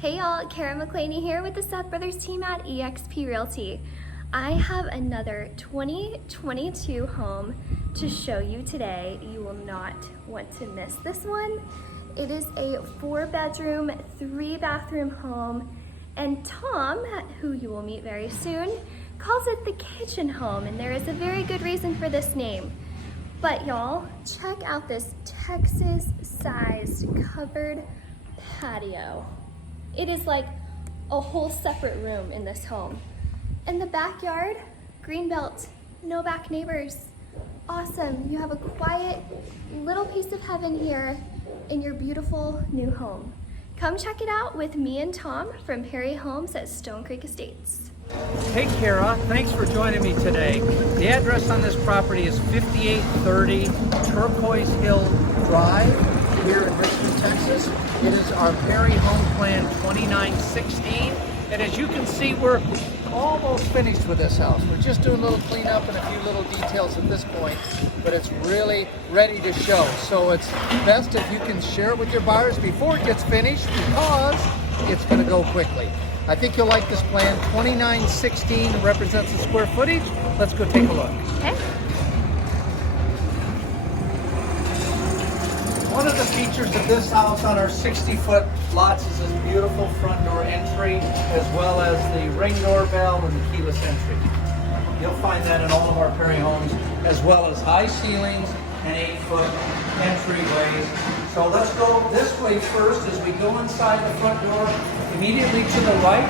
Hey y'all, Kara McLaney here with the Seth Brothers team at eXp Realty. I have another 2022 home to show you today. You will not want to miss this one. It is a 4-bedroom, 3-bathroom home, and Tom, who you will meet very soon, calls it the kitchen home, and there is a very good reason for this name. But y'all, check out this Texas-sized covered patio. It is like a whole separate room in this home. In the backyard, greenbelt, no back neighbors. Awesome, you have a quiet little piece of heaven here in your beautiful new home. Come check it out with me and Tom from Perry Homes at Stone Creek Estates. Hey Kara, thanks for joining me today. The address on this property is 5830 Turquoise Hill Drive here in Richmond, Texas. It is our Perry Home Plan 2916, and as you can see, we're almost finished with this house. We're just doing a little cleanup and a few little details at this point, but it's really ready to show. So it's best if you can share it with your buyers before it gets finished, because it's going to go quickly. I think you'll like this plan. 2916 represents the square footage. Let's go take a look. Okay. One of the features of this house on our 60-foot lots is this beautiful front door entry, as well as the ring doorbell and the keyless entry. You'll find that in all of our Perry homes, as well as high ceilings and 8-foot entryways. So let's go this way first. As we go inside the front door, immediately to the right,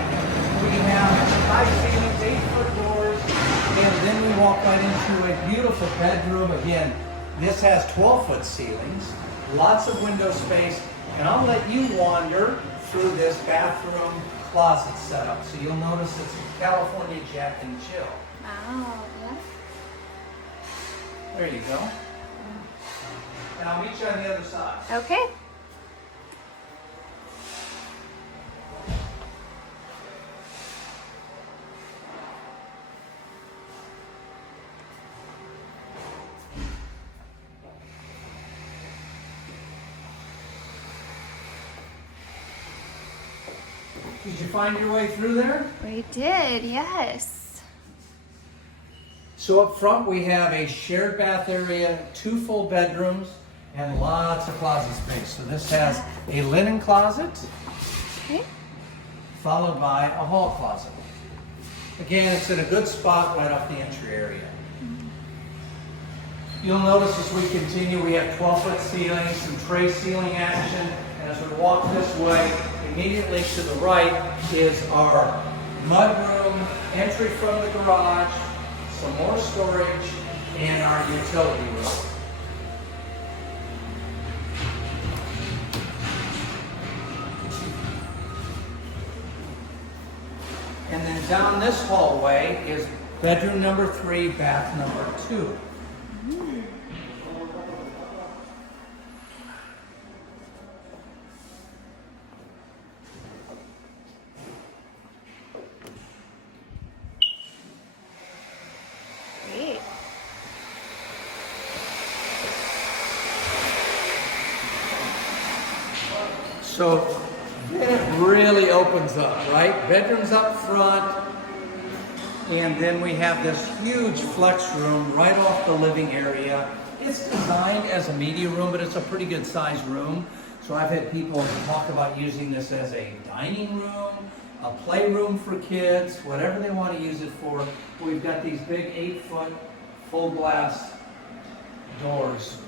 we have high ceilings, 8-foot doors, and then we walk right into a beautiful bedroom. Again, this has 12-foot ceilings, lots of window space, and I'll let you wander through this bathroom closet setup. So you'll notice it's a California Jack and Jill. Wow, yeah. There you go. And I'll meet you on the other side. Okay. Did you find your way through there? We did, yes. So up front we have a shared bath area, 2 full bedrooms, and lots of closet space. So this has a linen closet, Okay. followed by a hall closet. Again, it's in a good spot right off the entry area. You'll notice as we continue, we have 12-foot ceilings, some tray ceiling action, and as we walk this way, immediately to the right is our mudroom, entry from the garage, some more storage, and our utility room. And then down this hallway is bedroom number 3, bath number 2. Great. So then it really opens up, right? Bedrooms up front, and then we have this huge flex room right off the living area. It's designed as a media room, but it's a pretty good sized room. So I've had people talk about using this as a dining room, a playroom for kids, whatever they want to use it for. We've got these big 8-foot full glass doors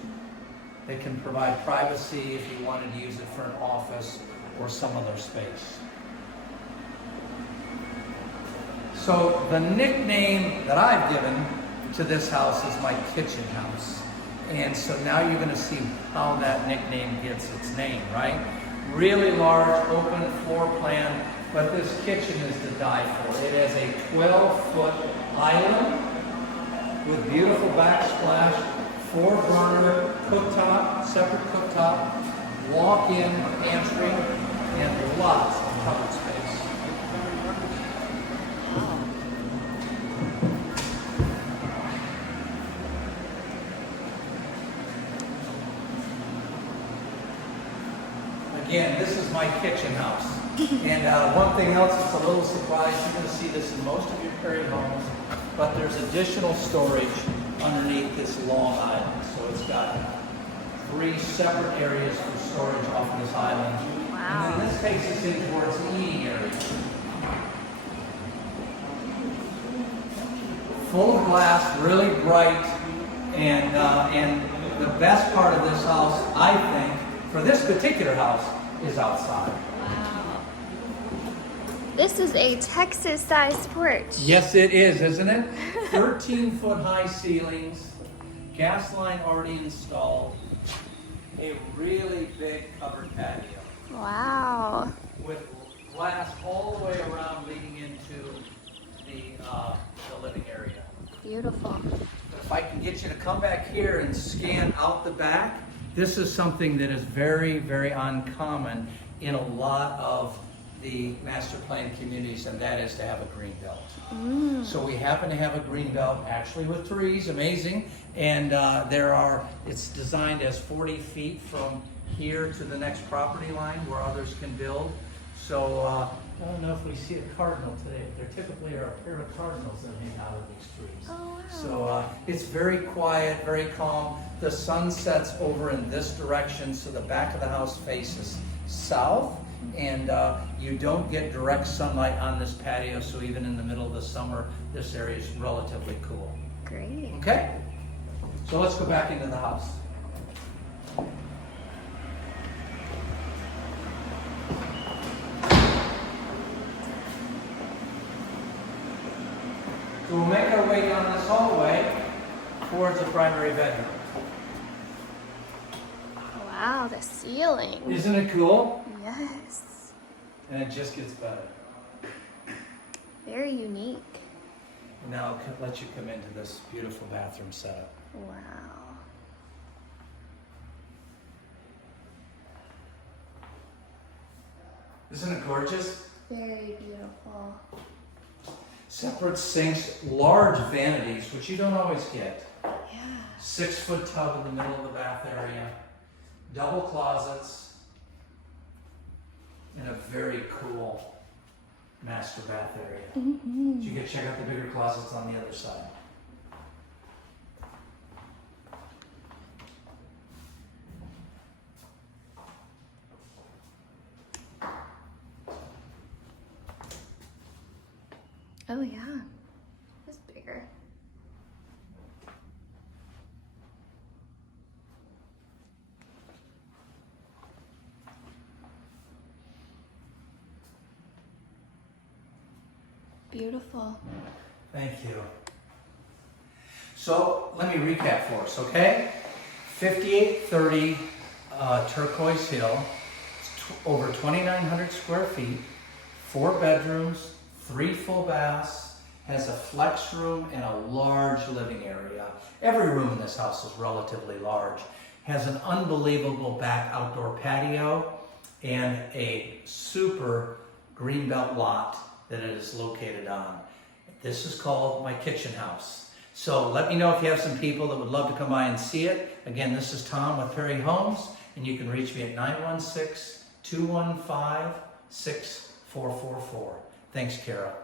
that can provide privacy if you wanted to use it for an office or some other space. So the nickname that I've given to this house is my kitchen house. And so now you're going to see how that nickname gets its name, right? Really large, open floor plan, but this kitchen is to die for. It has a 12-foot island with beautiful backsplash, 4-burner cooktop, separate cooktop, walk-in pantry, and lots of covered space. Again, this is my kitchen house. And one thing else that's a little surprise, you're going to see this in most of your Perry homes, but there's additional storage underneath this long island. So it's got 3 separate areas for storage off of this island. Wow. And then this takes us in towards the eating area. Full of glass, really bright, and the best part of this house, I think, for this particular house, is outside. Wow. This is a Texas-sized porch. Yes, it is, isn't it? 13-foot high ceilings, gas line already installed, a really big covered patio Wow. with glass all the way around leading into the living area. Beautiful. If I can get you to come back here and scan out the back, this is something that is very, very uncommon in a lot of the master plan communities, and that is to have a green belt. So we happen to have a green belt actually with trees, amazing, and it's designed as 40 feet from here to the next property line where others can build. So I don't know if we see a cardinal today. There typically are a pair of cardinals that hang out of these trees. Oh, wow. So it's very quiet, very calm. The sun sets over in this direction, so the back of the house faces south, and you don't get direct sunlight on this patio, so even in the middle of the summer, this area is relatively cool. Great. Okay? So let's go back into the house. So we'll make our way down this hallway towards the primary bedroom. Wow, the ceiling. Isn't it cool? Yes. And it just gets better. Very unique. Now I'll let you come into this beautiful bathroom setup. Wow. Isn't it gorgeous? Very beautiful. Separate sinks, large vanities, which you don't always get. Yeah. 6-foot tub in the middle of the bath area. Double closets. And a very cool master bath area. Mm-hmm. So you can check out the bigger closets on the other side. Oh yeah, it's bigger. Beautiful. Thank you. So let me recap for us, okay? 5830 Turquoise Hill, over 2,900 square feet, 4 bedrooms, 3 full baths, has a flex room and a large living area. Every room in this house is relatively large. Has an unbelievable back outdoor patio and a super greenbelt lot that it is located on. This is called my kitchen house. So let me know if you have some people that would love to come by and see it. Again, this is Tom with Perry Homes, and you can reach me at 916-215-6444. Thanks, Kara.